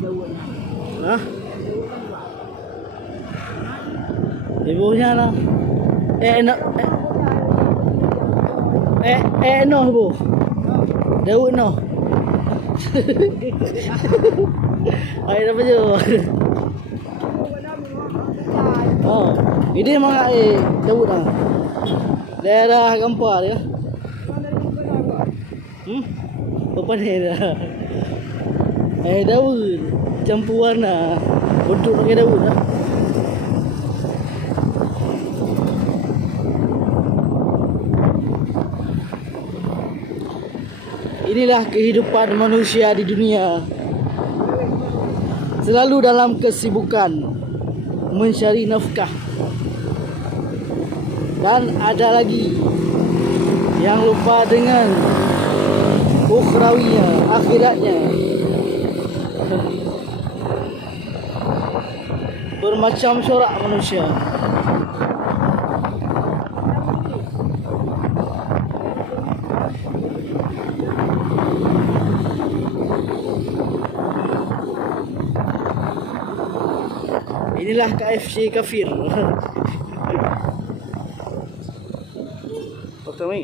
Hah? Ibunya lah. No. No ibu. Daun no. Air apa je? Oh, ini memang daun lah. Daerah Gampar ya. Apa ni dah? Daun campur warna. Untuk pakai daun lah. Inilah kehidupan manusia di dunia. Selalu dalam kesibukan mencari nafkah. Dan ada lagi yang lupa dengan ukhrawinya, akhiratnya. Bermacam corak manusia. Inilah KFC kafir. Pertama